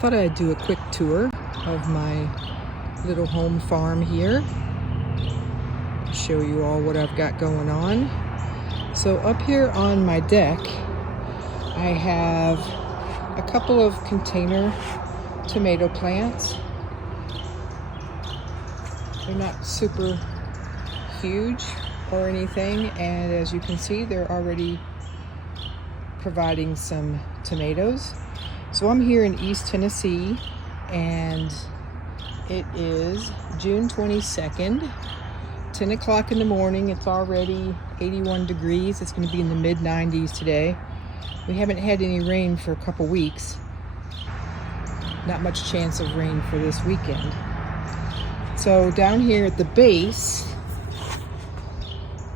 Thought I'd do a quick tour of my little home farm here. Show you all what I've got going on. So up here on my deck, I have a couple of container tomato plants. They're not super huge or anything, and as you can see, they're already providing some tomatoes. So I'm here in East Tennessee, and it is June 22nd, 10 o'clock in the morning. It's already 81 degrees. It's going to be in the mid 90s today. We haven't had any rain for a couple weeks. Not much chance of rain for this weekend. So down here at the base,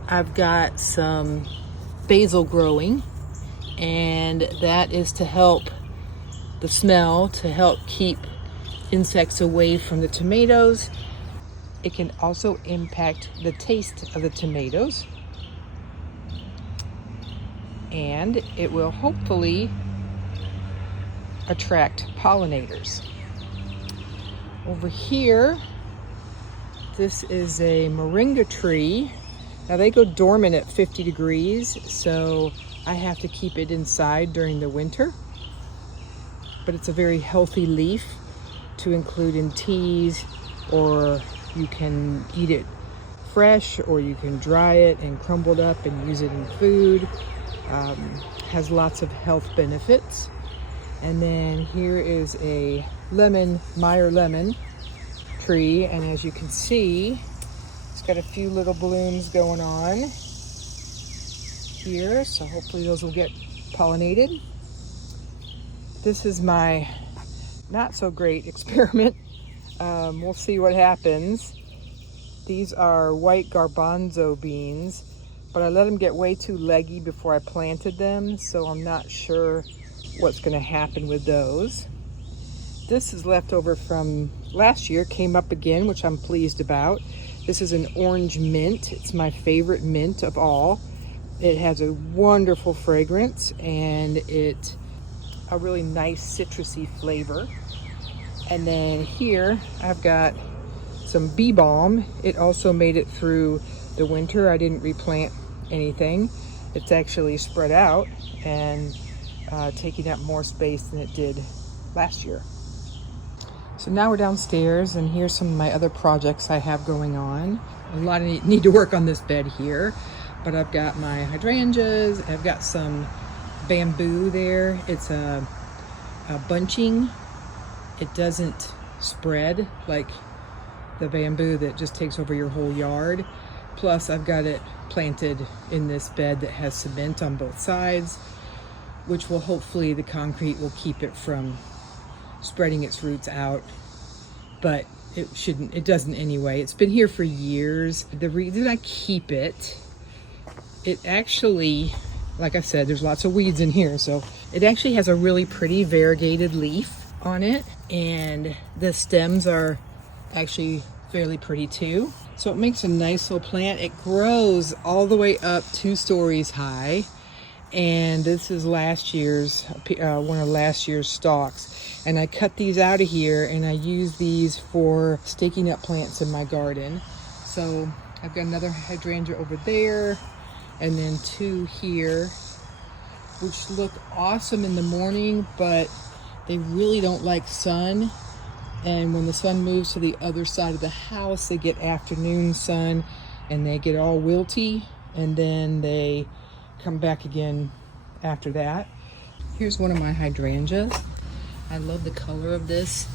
I've got some basil growing, and that is to help the smell, to help keep insects away from the tomatoes. It can also impact the taste of the tomatoes, and it will hopefully attract pollinators. Over here, this is a moringa tree. Now they go dormant at 50 degrees, so I have to keep it inside during the winter. But it's a very healthy leaf to include in teas, or you can eat it fresh, or you can dry it and crumble it up and use it in food. Has lots of health benefits. And then here is a Meyer lemon tree, and as you can see, it's got a few little blooms going on here, so hopefully those will get pollinated. This is my not so great experiment. We'll see what happens. These are white garbanzo beans, but I let them get way too leggy before I planted them, so I'm not sure what's going to happen with those. This is leftover from last year, came up again, which I'm pleased about. This is an orange mint. It's my favorite mint of all. It has a wonderful fragrance, and it a really nice citrusy flavor. And then here I've got some bee balm. It also made it through the winter. I didn't replant anything. It's actually spread out and taking up more space than it did last year. So now we're downstairs, and here's some of my other projects I have going on. A lot of need to work on this bed here, but I've got my hydrangeas. I've got some bamboo there. It's a bunching. It doesn't spread like the bamboo that just takes over your whole yard. Plus I've got it planted in this bed that has cement on both sides, which will hopefully, the concrete will keep it from spreading its roots out, but it doesn't anyway. It's been here for years. The reason I keep it actually, like I said, there's lots of weeds in here, so it actually has a really pretty variegated leaf on it, and the stems are actually fairly pretty too. So it makes a nice little plant. It grows all the way up 2 stories high, and this is last year's one of last year's stalks. And I cut these out of here, and I use these for staking up plants in my garden. So I've got another hydrangea over there, and then 2 here, which look awesome in the morning, but they really don't like sun. And when the sun moves to the other side of the house, they get afternoon sun, and they get all wilty, and then they come back again after that. Here's one of my hydrangeas. I love the color of this.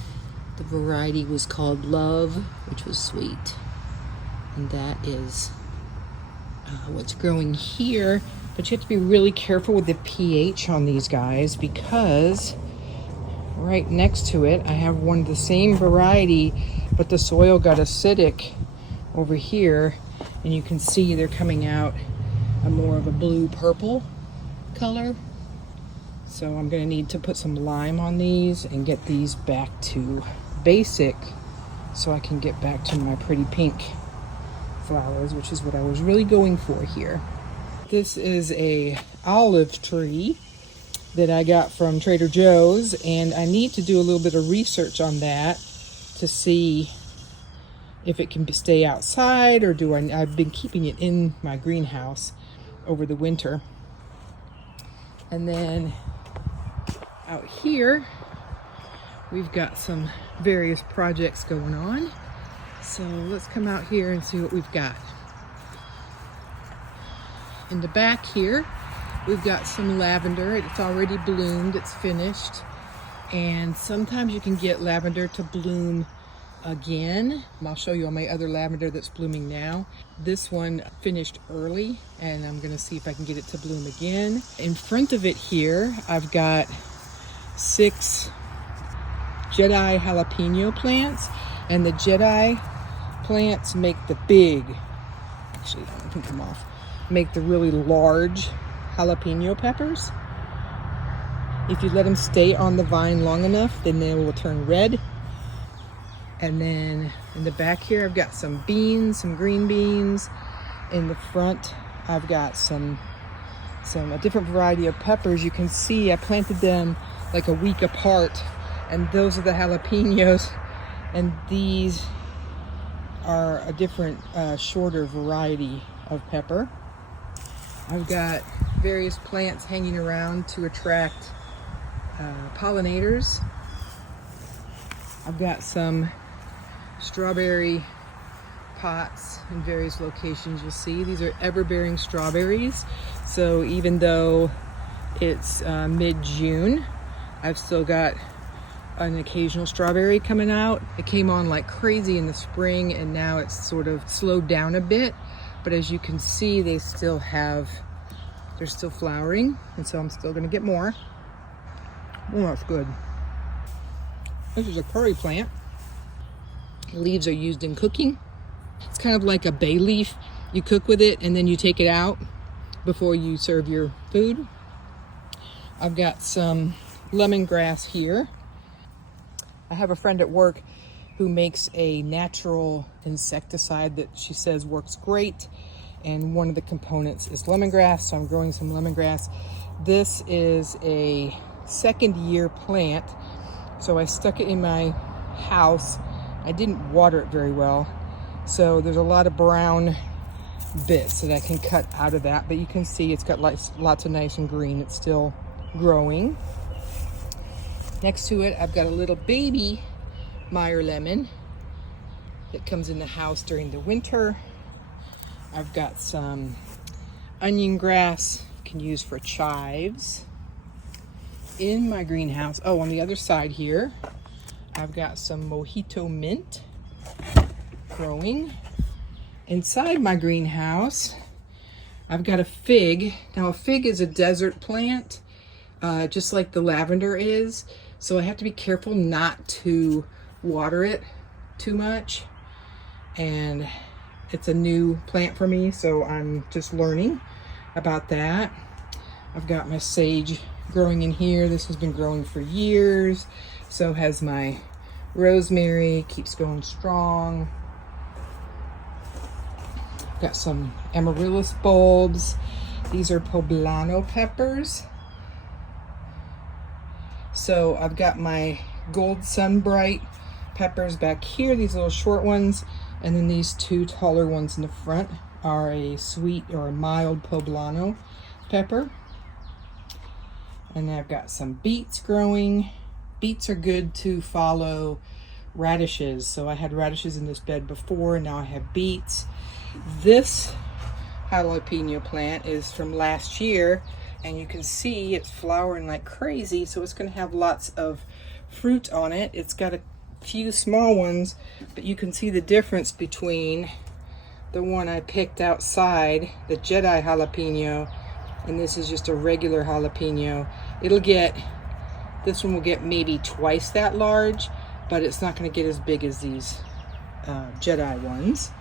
The variety was called Love, which was sweet. And that is what's growing here. But you have to be really careful with the pH on these guys, because right next to it I have one of the same variety, but the soil got acidic over here, and you can see they're coming out a more of a blue purple color. So I'm going to need to put some lime on these and get these back to basic, so I can get back to my pretty pink flowers, which is what I was really going for here. This is a olive tree, that I got from Trader Joe's, and I need to do a little bit of research on that to see if it can stay outside, or I've been keeping it in my greenhouse over the winter. And then out here, we've got some various projects going on. So let's come out here and see what we've got. In the back here, we've got some lavender. It's already bloomed, it's finished. And sometimes you can get lavender to bloom again. I'll show you all my other lavender that's blooming now. This one finished early, and I'm gonna see if I can get it to bloom again. In front of it here, I've got 6 Jedi jalapeno plants, and the Jedi plants make the big, actually I can come off, make the really large jalapeno peppers. If you let them stay on the vine long enough, then they will turn red. And then in the back here, I've got some beans, some green beans. In the front, I've got a different variety of peppers. You can see I planted them like a week apart, and those are the jalapenos, and these are a different, shorter variety of pepper. I've got various plants hanging around to attract pollinators. I've got some strawberry pots in various locations. You'll see these are ever-bearing strawberries, so even though it's mid-June, I've still got an occasional strawberry coming out. It came on like crazy in the spring, and now it's sort of slowed down a bit, but as you can see, they're still flowering, and so I'm still gonna get more. Oh, that's good. This is a curry plant. The leaves are used in cooking. It's kind of like a bay leaf. You cook with it and then you take it out before you serve your food. I've got some lemongrass here. I have a friend at work who makes a natural insecticide that she says works great, and one of the components is lemongrass, so I'm growing some lemongrass. This is a second-year plant, so I stuck it in my house. I didn't water it very well, so there's a lot of brown bits that I can cut out of that, but you can see it's got lots of nice and green. It's still growing. Next to it, I've got a little baby Meyer lemon that comes in the house during the winter. I've got some onion grass you can use for chives in my greenhouse. Oh, on the other side here, I've got some mojito mint growing. Inside my greenhouse, I've got a fig. Now, a fig is a desert plant, just like the lavender is. So I have to be careful not to water it too much. And it's a new plant for me, so I'm just learning about that. I've got my sage growing in here. This has been growing for years. So has my rosemary, keeps going strong. Got some amaryllis bulbs. These are poblano peppers. So I've got my gold sunbright peppers back here, these little short ones, and then these 2 taller ones in the front are a sweet or a mild poblano pepper. And I've got some beets growing. Beets are good to follow radishes. So I had radishes in this bed before, and now I have beets. This jalapeno plant is from last year, and you can see it's flowering like crazy, so it's going to have lots of fruit on it. It's got a few small ones, but you can see the difference between the one I picked outside, the Jedi jalapeno, and this is just a regular jalapeno. This one will get maybe twice that large, but it's not going to get as big as these Jedi ones.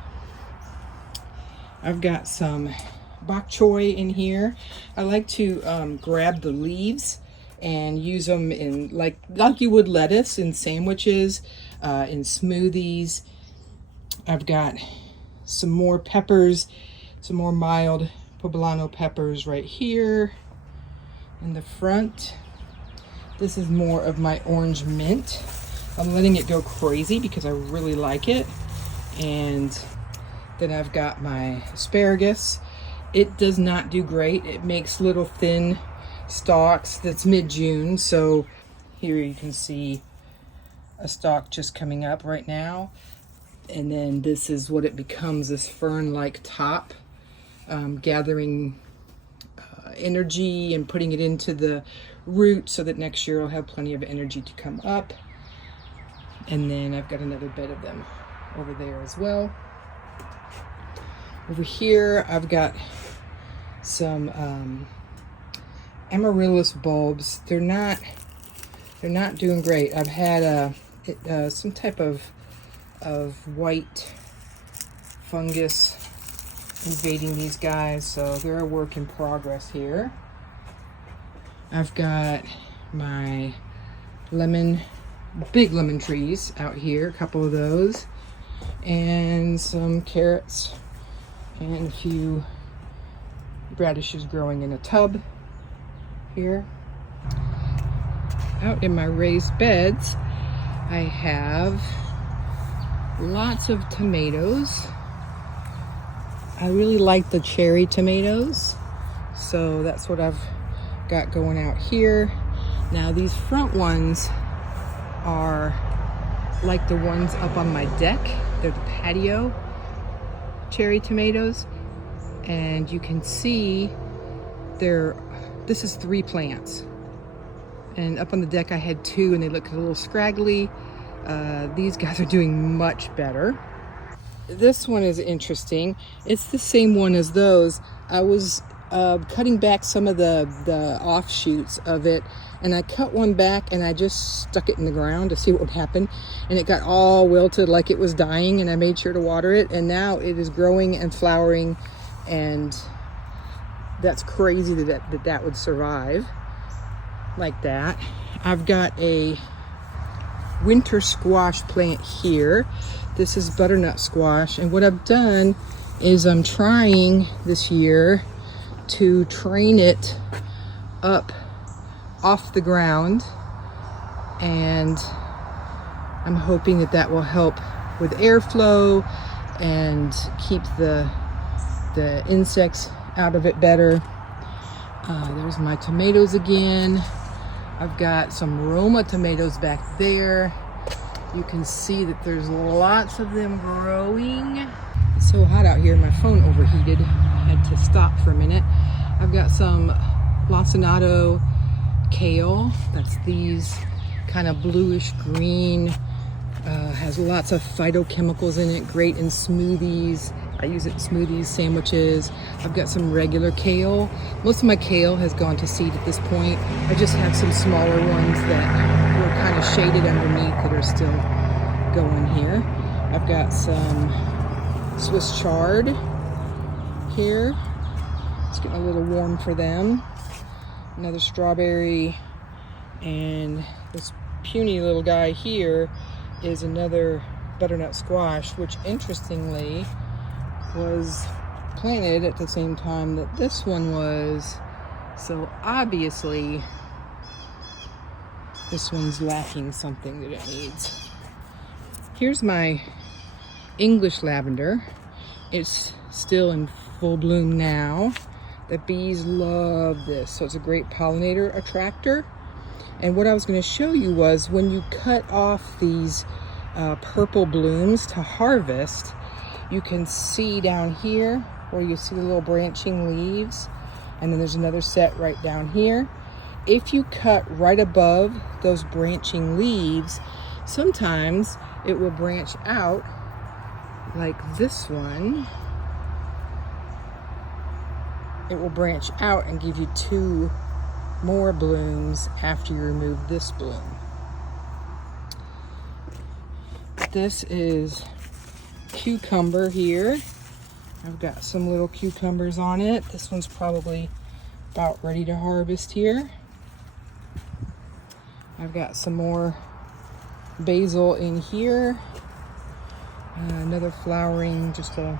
I've got some bok choy in here. I like to grab the leaves and use them in like you would lettuce, in sandwiches, in smoothies. I've got some more peppers, some more mild poblano peppers right here in the front. This is more of my orange mint. I'm letting it go crazy because I really like it. And then I've got my asparagus. It does not do great. It makes little thin stalks. That's mid-June, so here you can see a stalk just coming up right now. And then this is what it becomes, this fern-like top, gathering energy and putting it into the root so that next year I'll have plenty of energy to come up. And then I've got another bed of them over there as well. Over here I've got some amaryllis bulbs. They're not doing great. I've had some type of white fungus invading these guys, so they're a work in progress here. I've got my big lemon trees out here, a couple of those, and some carrots and a few radishes growing in a tub here. Out in my raised beds, I have lots of tomatoes. I really like the cherry tomatoes, so that's what I've got going out here. Now these front ones are like the ones up on my deck. They're the patio cherry tomatoes, and you can see this is 3 plants, and up on the deck I had 2 and they look a little scraggly. These guys are doing much better. This one is interesting. It's the same one as those. I was cutting back some of the offshoots of it, and I cut one back and I just stuck it in the ground to see what would happen, and it got all wilted like it was dying, and I made sure to water it, and now it is growing and flowering, and that's crazy that would survive like that. I've got a winter squash plant here. This is butternut squash, and what I've done is I'm trying this year to train it up off the ground, and I'm hoping that will help with airflow and keep the insects out of it better. There's my tomatoes again. I've got some Roma tomatoes back there. You can see that there's lots of them growing. It's so hot out here, my phone overheated. I had to stop for a minute. I've got some lacinato kale. That's these kind of bluish green, has lots of phytochemicals in it, great in smoothies. I use it in smoothies, sandwiches. I've got some regular kale. Most of my kale has gone to seed at this point. I just have some smaller ones that were kind of shaded underneath that are still going here. I've got some Swiss chard here. It's getting a little warm for them. Another strawberry, and this puny little guy here is another butternut squash, which interestingly was planted at the same time that this one was, so obviously this one's lacking something that it needs. Here's my English lavender. It's still in full bloom now. The bees love this, so it's a great pollinator attractor. And what I was going to show you was when you cut off these purple blooms to harvest, you can see down here where you see the little branching leaves, and then there's another set right down here. If you cut right above those branching leaves, sometimes it will branch out like this one. It will branch out and give you 2 more blooms after you remove this bloom. This is cucumber here. I've got some little cucumbers on it. This one's probably about ready to harvest here. I've got some more basil in here. Another flowering, just a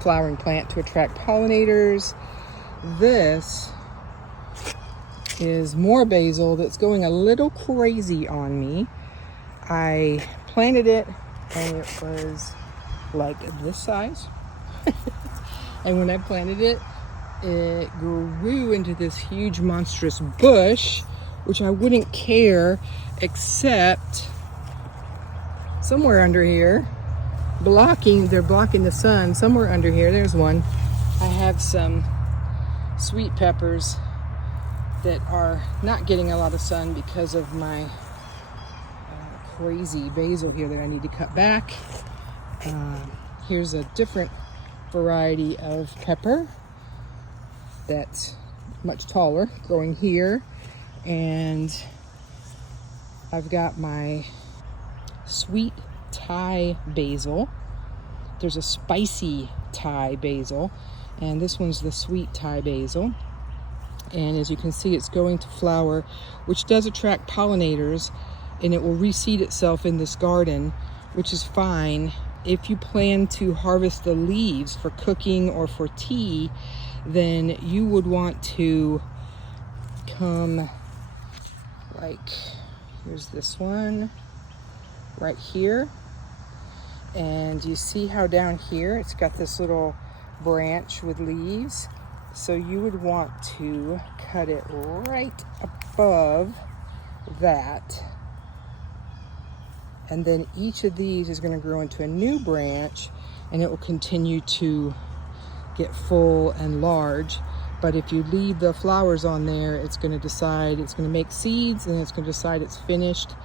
flowering plant to attract pollinators. This is more basil that's going a little crazy on me. I planted it and it was like this size. And when I planted it, it grew into this huge monstrous bush, which I wouldn't care, except somewhere under here, they're blocking the sun. Somewhere under here, there's one. I have some sweet peppers that are not getting a lot of sun because of my crazy basil here that I need to cut back. Here's a different variety of pepper that's much taller growing here, and I've got my sweet Thai basil. There's a spicy Thai basil, and this one's the sweet Thai basil. And as you can see, it's going to flower, which does attract pollinators, and it will reseed itself in this garden, which is fine. If you plan to harvest the leaves for cooking or for tea, then you would want to come like, here's this one right here. And you see how down here it's got this little branch with leaves. So you would want to cut it right above that. And then each of these is going to grow into a new branch, and it will continue to get full and large. But if you leave the flowers on there, it's going to decide, it's going to make seeds, and it's going to decide it's finished,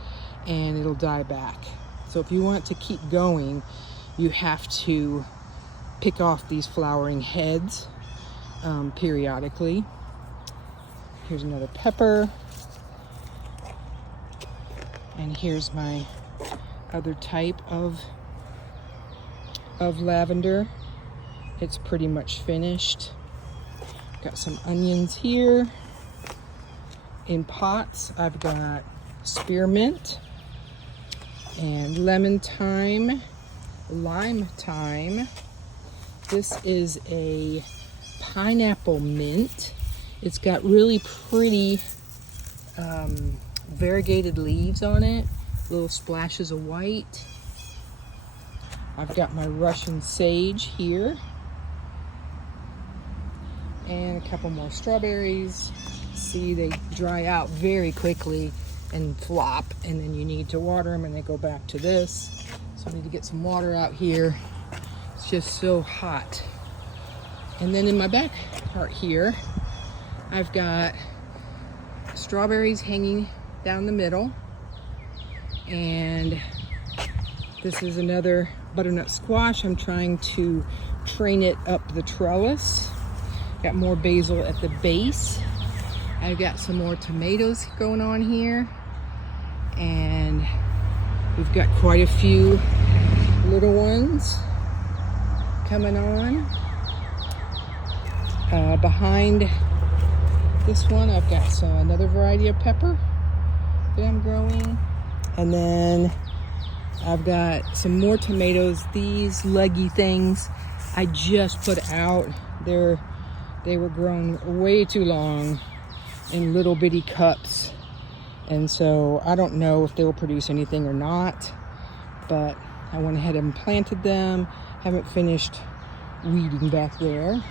and it'll die back. So if you want to keep going, you have to pick off these flowering heads periodically. Here's another pepper. And here's my other type of lavender. It's pretty much finished. Got some onions here. In pots, I've got spearmint and lemon thyme, lime thyme. This is a pineapple mint. It's got really pretty variegated leaves on it, little splashes of white. I've got my Russian sage here, and a couple more strawberries. See, they dry out very quickly and flop, and then you need to water them, and they go back to this. So I need to get some water out here. It's just so hot. And then in my back part here, I've got strawberries hanging down the middle, and this is another butternut squash. I'm trying to train it up the trellis. Got more basil at the base. I've got some more tomatoes going on here, and we've got quite a few little ones coming on. Behind this one, I've got another variety of pepper that I'm growing. And then I've got some more tomatoes. These leggy things I just put out. They were grown way too long in little bitty cups. And so I don't know if they will produce anything or not, but I went ahead and planted them. Haven't finished weeding back there.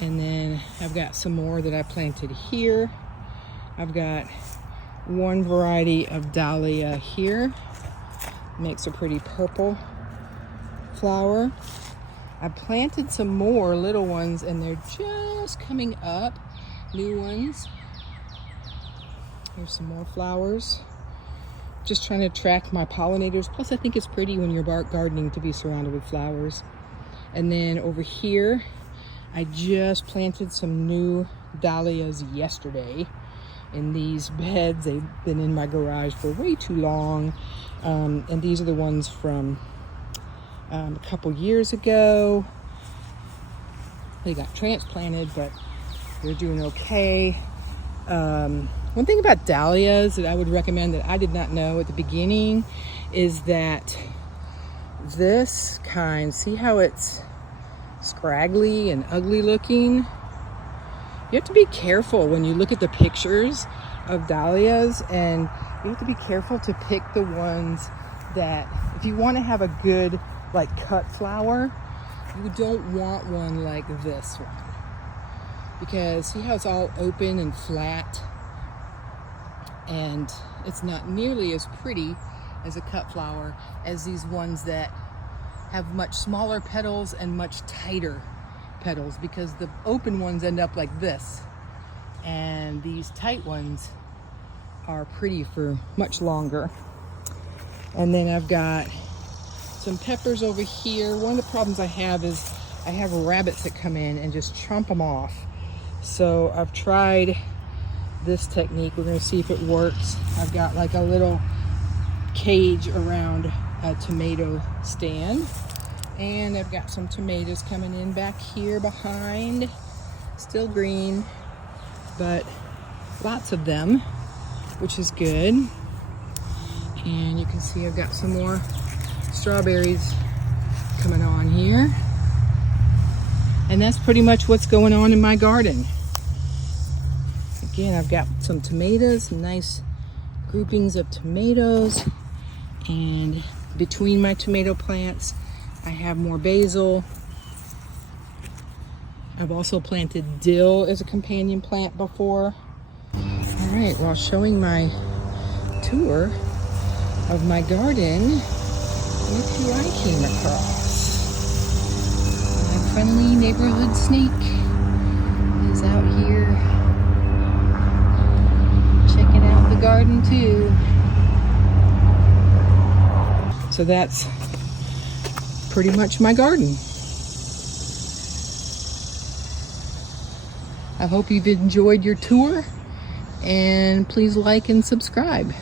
And then I've got some more that I planted here. I've got one variety of dahlia here. Makes a pretty purple flower. I planted some more little ones, and they're just coming up, new ones. Here's some more flowers. Just trying to attract my pollinators. Plus, I think it's pretty when you're gardening to be surrounded with flowers. And then over here, I just planted some new dahlias yesterday in these beds. They've been in my garage for way too long. And these are the ones from a couple years ago. They got transplanted, but they're doing okay. One thing about dahlias that I would recommend that I did not know at the beginning is that this kind, see how it's scraggly and ugly looking? You have to be careful when you look at the pictures of dahlias, and you have to be careful to pick the ones that, if you want to have a good like cut flower, you don't want one like this one, because see how it's all open and flat, and it's not nearly as pretty as a cut flower as these ones that have much smaller petals and much tighter petals, because the open ones end up like this, and these tight ones are pretty for much longer. And then I've got some peppers over here. One of the problems I have is I have rabbits that come in and just chomp them off. So I've tried this technique. We're going to see if it works. I've got like a little cage around a tomato stand, and I've got some tomatoes coming in back here behind, still green, but lots of them, which is good. And you can see I've got some more strawberries coming on here, and that's pretty much what's going on in my garden. Again, I've got some tomatoes, nice groupings of tomatoes, and between my tomato plants I have more basil. I've also planted dill as a companion plant before. All right, while showing my tour of my garden, look who I came across. My friendly neighborhood snake is out here checking out the garden too. So that's pretty much my garden. I hope you've enjoyed your tour, and please like and subscribe.